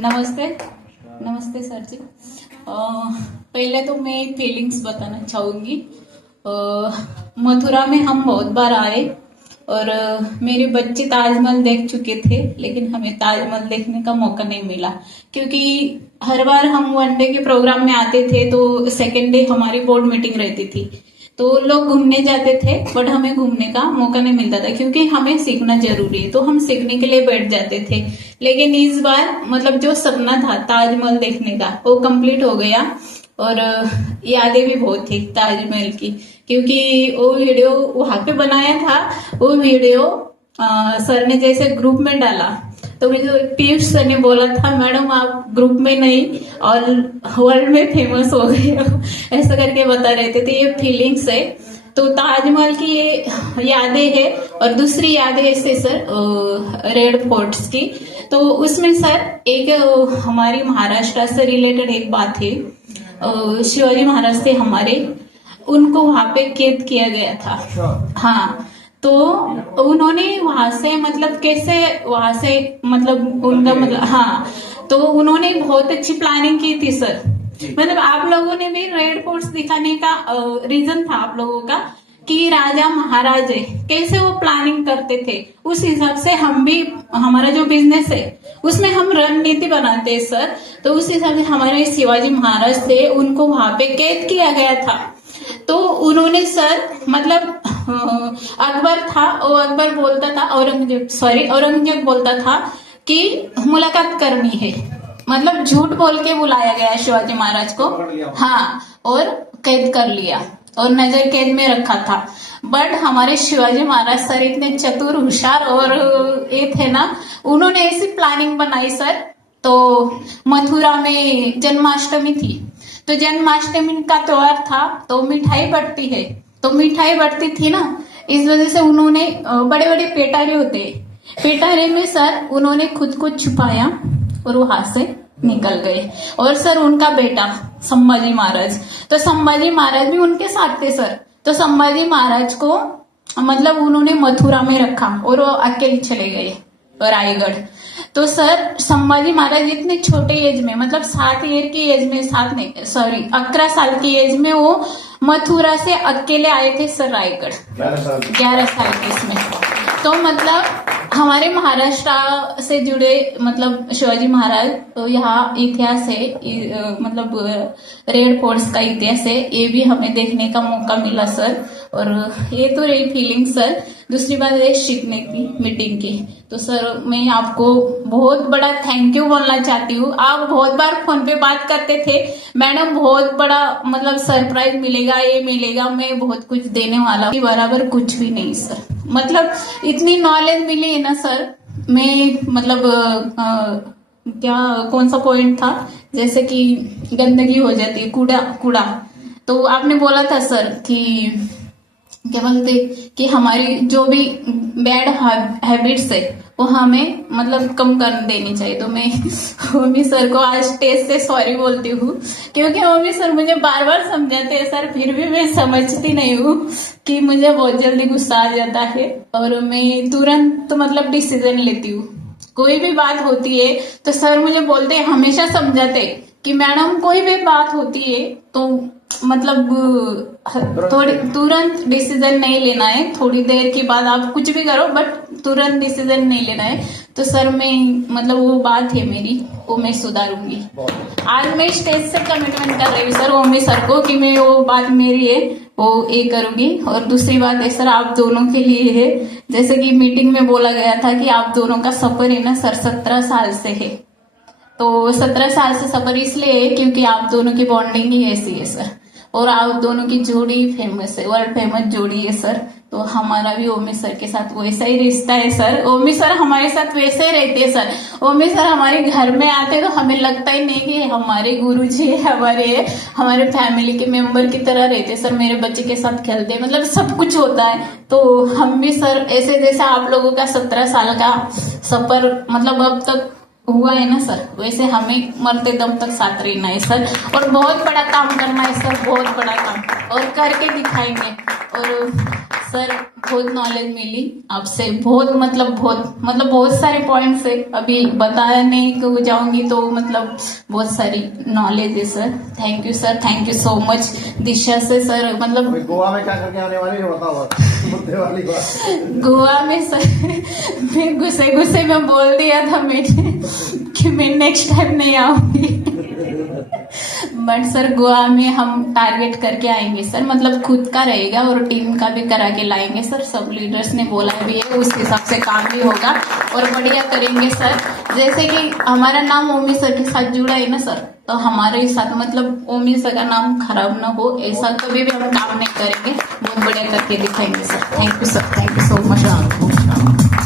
नमस्ते। नमस्ते सर जी। पहले तो मैं फीलिंग्स बताना चाहूंगी। मथुरा में हम बहुत बार आए और मेरे बच्चे ताजमहल देख चुके थे, लेकिन हमें ताजमहल देखने का मौका नहीं मिला, क्योंकि हर बार हम वनडे के प्रोग्राम में आते थे तो सेकेंड डे हमारी बोर्ड मीटिंग रहती थी, तो लोग घूमने जाते थे, बट हमें घूमने का मौका नहीं मिलता था, क्योंकि हमें सीखना जरूरी है, तो हम सीखने के लिए बैठ जाते थे। लेकिन इस बार मतलब जो सपना था ताजमहल देखने का वो कंप्लीट हो गया, और यादें भी बहुत थी ताजमहल की, क्योंकि वो वीडियो वहां पे बनाया था। वो वीडियो सर ने जैसे ग्रुप में डाला तो मुझे पीयूष सर ने बोला था, मैडम आप ग्रुप में नहीं और वर्ल्ड में फेमस हो गए हो, ऐसा करके बता रहे थे। तो ये फीलिंग्स है। तो ताजमहल की ये यादें है, और दूसरी यादें ऐसे सर रेड फोर्ट्स की। तो उसमें सर एक हमारी महाराष्ट्र से रिलेटेड एक बात है। शिवाजी महाराज थे हमारे, उनको वहां पे कैद किया गया था। हाँ, तो उन्होंने वहां से मतलब कैसे वहां से मतलब उनका मतलब हाँ, तो उन्होंने बहुत अच्छी प्लानिंग की थी सर। मतलब आप लोगों ने भी रेड फोर्ट्स दिखाने का रीजन था आप लोगों का कि राजा महाराजे कैसे वो प्लानिंग करते थे, उस हिसाब से हम भी, हमारा जो बिजनेस है उसमें हम रणनीति बनाते हैं सर। तो उस हिसाब से हमारे शिवाजी महाराज थे, उनको वहां पे कैद किया गया था। तो उन्होंने सर मतलब अकबर था, वो अकबर बोलता था, औरंगजेब बोलता था कि मुलाकात करनी है, मतलब झूठ बोल के बुलाया गया शिवाजी महाराज को। हाँ, और कैद कर लिया और नजर कैद में रखा था। बट हमारे शिवाजी महाराज सर इतने चतुर, होशियार और ये थे ना, उन्होंने ऐसी प्लानिंग बनाई सर। तो मथुरा में जन्माष्टमी थी, तो जन्माष्टमी का त्योहार था, तो मिठाई बढ़ती है, तो मिठाई बढ़ती थी ना, इस वजह से उन्होंने बड़े बड़े पेटारे होते, पेटारे में सर उन्होंने खुद को छुपाया और वहां से निकल गए। और सर उनका बेटा संभाजी महाराज, तो संभाजी महाराज भी उनके साथ थे सर। तो संभाजी महाराज को मतलब उन्होंने मथुरा में रखा और वो अकेले चले गए रायगढ़। तो सर संभाजी महाराज इतने छोटे एज में, मतलब 7 ईयर की एज में, 11 साल की एज में वो मथुरा से अकेले आए थे सर रायगढ़, 11 साल की इसमें। तो मतलब हमारे महाराष्ट्र से जुड़े मतलब शिवाजी महाराज, तो यहाँ इतिहास है, मतलब रेड फोर्ट्स का इतिहास है, ये भी हमें देखने का मौका मिला सर। और ये तो रही फीलिंग सर। दूसरी बात है सीखने की, मीटिंग की। तो सर मैं आपको बहुत बड़ा थैंक यू बोलना चाहती हूँ। आप बहुत बार फोन पे बात करते थे, मैडम बहुत बड़ा मतलब सरप्राइज मिलेगा, ये मिलेगा, मैं बहुत कुछ देने वाला हूँ, बराबर कुछ भी नहीं सर। मतलब इतनी नॉलेज मिली है ना सर। मैं मतलब क्या कौन सा पॉइंट था, जैसे कि गंदगी हो जाती है, कूड़ा, तो आपने बोला था सर कि क्या बोलते कि हमारी जो भी बैड हैबिट्स है वो हमें मतलब कम कर देनी चाहिए। तो मैं मम्मी सर को आज स्टेज से सॉरी बोलती हूँ, क्योंकि मम्मी सर मुझे बार बार समझाते हैं सर, फिर भी मैं समझती नहीं हूँ कि मुझे बहुत जल्दी गुस्सा आ जाता है, और मैं तुरंत मतलब डिसीजन लेती हूँ। कोई भी बात होती है तो सर मुझे बोलते हैं, हमेशा समझाते कि मैडम कोई भी बात होती है तो मतलब थोड़ी तुरंत डिसीजन नहीं लेना है, थोड़ी देर के बाद आप कुछ भी करो, बट तुरंत डिसीजन नहीं लेना है। तो सर मैं मतलब वो बात है मेरी, वो मैं सुधारूंगी। आज मैं स्टेज से कमिटमेंट कर रही हूँ सर मम्मी सर को कि मैं वो बात मेरी है वो ये करूंगी। और दूसरी बात है सर आप दोनों के लिए है, जैसे कि मीटिंग में बोला गया था कि आप दोनों का सफर है ना सर 17 साल से है। तो 17 साल से सफर इसलिए है क्योंकि आप दोनों की बॉन्डिंग ही ऐसी है सर, और आप दोनों की जोड़ी फेमस है, वर्ल्ड फेमस जोड़ी है सर। तो हमारा भी ओमी सर के साथ वैसा ही रिश्ता है सर। ओमी सर हमारे साथ वैसे ही रहते हैं सर। ओमी सर हमारे घर में आते तो हमें लगता ही नहीं कि हमारे गुरुजी है, हमारे फैमिली के मेंबर की तरह रहते सर। मेरे बच्चे के साथ खेलते, मतलब सब कुछ होता है। तो हम भी सर ऐसे जैसे आप लोगों का 17 साल का सफर मतलब अब तक हुआ है ना सर, वैसे हमें मरते दम तक साथ रहना है सर, और बहुत बड़ा काम करना है सर, बहुत बड़ा काम, और करके दिखाएंगे। और सर बहुत नॉलेज मिली आपसे, बहुत बहुत सारे पॉइंट्स है, अभी बताने को जाऊंगी तो मतलब बहुत सारी नॉलेज है sir. Thank you sir, thank you so much. Disha से सर मतलब अभी गोवा में क्या करके आने वाली है बताओ, मुद्दे वाली बात। गोवा में सर मैं गुस्से में बोल दिया था मैंने कि मैं नेक्स्ट टाइम नहीं आऊंगी, बट सर गोवा में हम टारगेट करके आएंगे सर, मतलब खुद का रहेगा और टीम का भी करा के लाएंगे सर। सब लीडर्स ने बोला भी है, उस हिसाब से काम भी होगा और बढ़िया करेंगे सर। जैसे कि हमारा नाम ओमी सर के साथ जुड़ा है ना सर, तो हमारे साथ मतलब ओमी सर का नाम खराब ना हो, ऐसा कभी भी हम काम नहीं करेंगे, बहुत बढ़िया करके दिखाएंगे sir. Thank you sir, thank you so much.